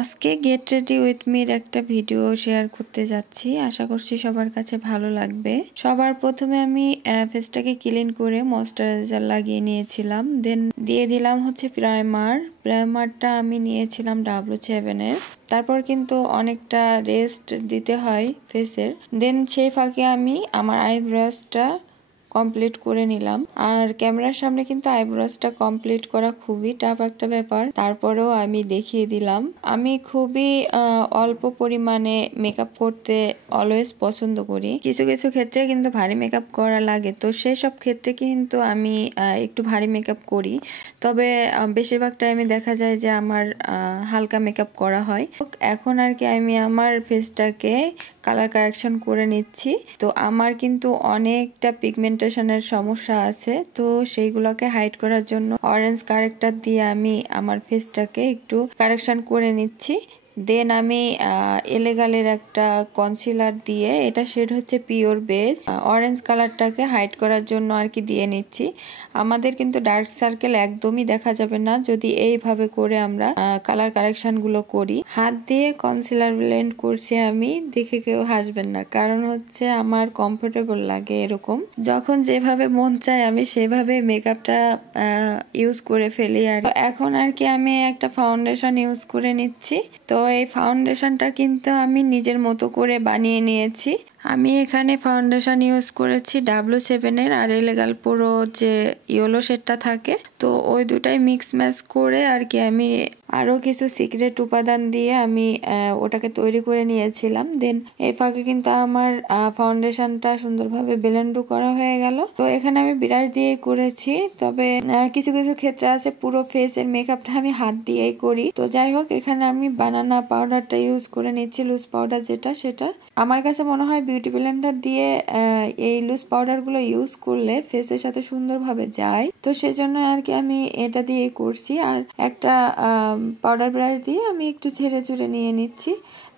আজকে get ready with Mir একটা video share করতে যাচ্ছি। আশা করছি সবার কাছে ভালো লাগবে। সবার প্রথমে আমি ফেসটাকে ক্লিন করে ময়শ্চারাইজার লাগিয়ে নিয়েছিলাম। দেন দিয়ে দিলাম হচ্ছে প্রাইমারটা আমি নিয়েছিলাম W7 এর। তারপর কিন্তু অনেকটা রেস্ট দিতে হয় ফেসের। দেন সেই ফাঁকে আমি আমার আইব্রাশটা কমপ্লিট করে নিলাম। আর ক্যামেরার সামনে কিন্তু আইব্রোজটা কমপ্লিট করা খুবই টাফ একটা ব্যাপার, তারপরেও আমি দেখিয়ে দিলাম। আমি খুবই অল্প পরিমাণে মেকআপ করতে অলওয়েজ পছন্দ করি। কিছু কিছু ক্ষেত্রে কিন্তু ভারী মেকআপ করা লাগে, তো সেই সব ক্ষেত্রে কিন্তু আমি একটু ভারী মেকআপ করি। তবে বেশিরভাগ টাইমে দেখা যায় যে আমার হালকা মেকআপ করা হয়। এখন আর কি আমি আমার ফেসটাকে কালার কারেকশন করে নিচ্ছি। তো আমার কিন্তু অনেকটা পিগমেন্টেশনের সমস্যা আছে, তো সেইগুলোকে হাইড করার জন্য অরেঞ্জ কারেক্টার দিয়ে আমি আমার ফেসটাকে একটু কারেকশন করে নিচ্ছি। দেন আমি এলেগালের একটা কনসিলার দিয়ে, এটা শেড হচ্ছে পিওর বেস, অরেঞ্জ কালারটাকে হাইড করার জন্য আর কি দিয়ে নিচ্ছি। আমাদের কিন্তু ডার্ক সার্কেল একদমই দেখা যাবে না যদি এইভাবে করে আমরা কালার কারেকশন গুলো করি। হাত দিয়ে কনসিলার ব্লেন্ড করছি আমি, দেখে কেউ হাসবেন না, কারণ হচ্ছে আমার কমফোর্টেবল লাগে এরকম। যখন যেভাবে মন চায় আমি সেভাবে মেকআপটা ইউজ করে ফেলি। আর এখন আর কি আমি একটা ফাউন্ডেশন ইউজ করে নিচ্ছি। তো এই ফাউন্ডেশনটা কিন্তু আমি নিজের মতো করে বানিয়ে নিয়েছি। আমি এখানে ফাউন্ডেশন ইউজ করেছি W7 এর, আর এলেগাল পুরো যে ইয়েলো শেডটা থাকে, তো ওই দুটাই মিক্স ম্যাচ করে আর কি আমি আরো কিছু সিক্রেট উপাদান দিয়ে আমি ওটাকে তৈরি করে নিয়েছিলাম। দেন এই ফাঁকে কিন্তু আমার ফাউন্ডেশনটা সুন্দরভাবে ব্লেন্ডও করা হয়ে গেল। তো এখানে আমি ব্রাশ দিয়ে করেছি, তবে কিছু কিছু ক্ষেত্রে আছে পুরো ফেসের মেকআপটা আমি হাত দিয়েই করি। তো যাই হোক, এখানে আমি বানানা পাউডারটা ইউজ করে নিচ্ছি, লুজ পাউডার যেটা, সেটা আমার কাছে মনে হয় বিউটি ব্লেন্ডার দিয়ে এই লুজ পাউডার গুলো ইউজ করলে ফেসের সাথে সুন্দরভাবে যায়। তো সেজন্য আর কি আমি এটা দিয়ে করছি। আর একটা পাউডার ব্রাশ দিয়ে আমি একটু ছেড়ে চুড়ে নিয়ে নিচ্ছি।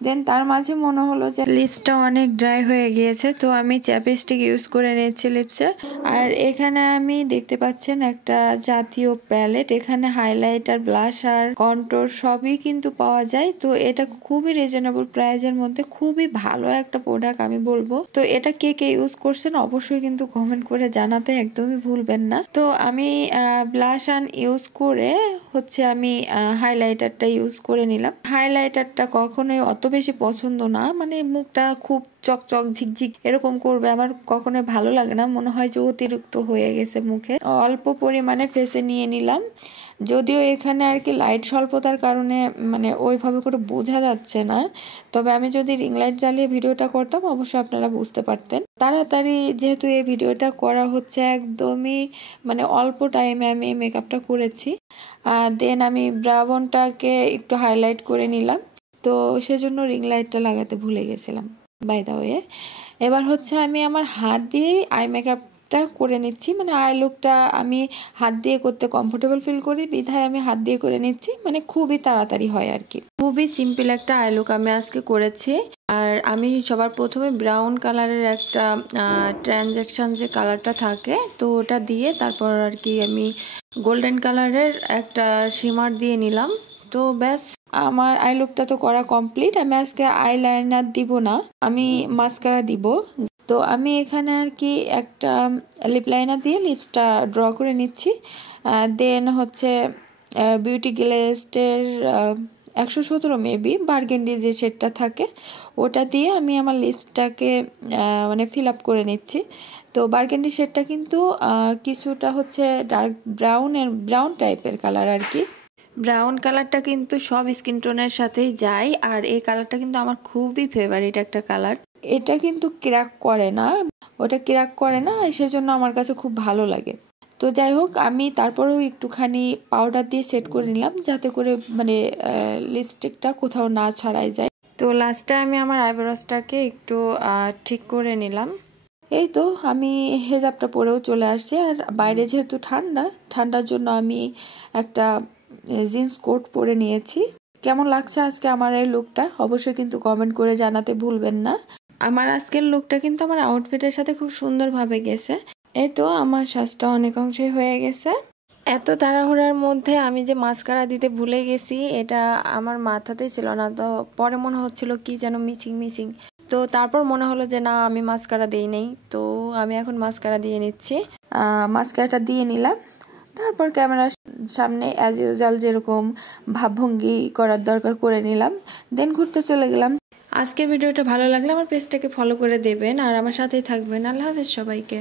দেন তার মাঝে মনে হলো যে লিপসটা অনেক ড্রাই হয়ে গিয়েছে, তো আমি চ্যাপস্টিক ইউজ করে নিচ্ছি লিপসে। আর এখানে আমি দেখতে পাচ্ছেন একটা জাতীয় প্যালেট, এখানে হাইলাইটার, ব্লাশার, কন্ট্রোর সবই কিন্তু পাওয়া যায়। তো এটা খুবই রিজনেবল প্রাইজের মধ্যে খুবই ভালো একটা প্রোডাক্ট আমি বলবো। তো এটা কে কে ইউজ করছেন অবশ্যই কিন্তু কমেন্ট করে জানাতে একদমই ভুলবেন না। তো আমি ব্লাশ অন ইউজ করে হচ্ছে আমি হাইলাইটারটা ইউজ করে নিলাম। হাইলাইটারটা কখনোই অত বেশি পছন্দ না, মানে মুখটা খুব চকচক ঝিকঝিক এরকম করবে আমার কখনোই ভালো লাগে না, মনে হয় যে অতিরিক্ত হয়ে গেছে মুখে। অল্প পরিমাণে ফেসে নিয়ে নিলাম, যদিও এখানে আর কি লাইট স্বল্পতার কারণে মানে ওইভাবে করে বোঝা যাচ্ছে না। তবে আমি যদি রিং লাইট জ্বালিয়ে ভিডিওটা করতাম অবশ্যই আপনারা বুঝতে পারতেন। তাড়াতাড়ি যেহেতু এই ভিডিওটা করা হচ্ছে, একদমই মানে অল্প টাইমে আমি মেকআপটা করেছি। দেন আমি ব্রাউনটাকে একটু হাইলাইট করে নিলাম, তো সেজন্য রিং লাইটটা লাগাতে ভুলে গেছিলাম বাই দা ওয়ে। এবার হচ্ছে আমি আমার হাত দিয়ে আই মেকআপটা করে নিচ্ছি, মানে আই লুকটা আমি হাত দিয়ে করতে কমফোর্টেবল ফিল করি বিধায় আমি হাত দিয়ে করে নিচ্ছি, মানে খুবই তাড়াতাড়ি হয় আর কি। খুবই সিম্পল একটা আই লুক আমি আজকে করেছি। আর আমি সবার প্রথমে ব্রাউন কালারের একটা ট্রানজ্যাকশন যে কালারটা থাকে, তো ওটা দিয়ে তারপর আর কি আমি গোল্ডেন কালারের একটা শিমার দিয়ে নিলাম। তো ব্যাস, আমার আই লুকটা তো করা কমপ্লিট। আমি আজকে আইলাইনার দিব না, আমি মাস্কারা দিব। তো আমি এখানে আর কি একটা লিপ লাইনার দিয়ে লিপসটা ড্র করে নিচ্ছি। দেন হচ্ছে বিউটি গ্লেস্টের 117 মেবি বার্গেন্ডি যে শেডটা থাকে, ওটা দিয়ে আমি আমার লিপসটাকে মানে ফিল আপ করে নিচ্ছি। তো বার্গেন্ডি শেডটা কিন্তু কিছুটা হচ্ছে ডার্ক ব্রাউন টাইপের কালার আর কি। ব্রাউন কালারটা কিন্তু সব স্কিন টোনের সাথেই যায়, আর এই কালারটা কিন্তু আমার খুবই ফেভারিট একটা কালার। এটা কিন্তু ক্র্যাক করে না, ওটা ক্র্যাক করে না, সেজন্য আমার কাছে খুব ভালো লাগে। তো যাই হোক, আমি তারপরেও একটুখানি পাউডার দিয়ে সেট করে নিলাম যাতে করে মানে লিপস্টিকটা কোথাও না ছাড়াই যায়। তো লাস্টে আমি আমার আইব্রোজটাকে একটু ঠিক করে নিলাম। এই তো আমি হেজাবটা পরেও চলে আসছি। আর বাইরে যেহেতু ঠান্ডার জন্য আমি একটা জিন্স কোট পরে নিয়েছি। কেমন লাগছে আজকে আমার এই লুকটা অবশ্যই কিন্তু কমেন্ট করে জানাতে ভুলবেন না। আমার আজকের লুকটা কিন্তু আমার আউটফিটের সাথে খুব সুন্দরভাবে গেছে। এই তো আমার সাজটা অনেক অংশে হয়ে গেছে। এত তাড়াহুড়ার মধ্যে আমি যে মাস্কারা দিতে ভুলে গেছি এটা আমার মাথাতেই ছিল না, তো পরে মনে হচ্ছিল কি যেন মিসিং মিসিং। তো তারপর মনে হলো যে না, আমি মাস্কারা দিই নেই, তো আমি এখন মাস্কারা দিয়ে নিচ্ছি। মাস্কারাটা দিয়ে নিলাম, তারপর ক্যামেরার সামনে অ্যাজ ইউজুয়াল যেরকম ভাবভঙ্গি করার দরকার করে নিলাম, দেন ঘুরতে চলে গেলাম। আজকের ভিডিওটা ভালো লাগলে আমার পেজটাকে ফলো করে দেবেন আর আমার সাথেই থাকবেন। আল্লাহ হাফেজ সবাইকে।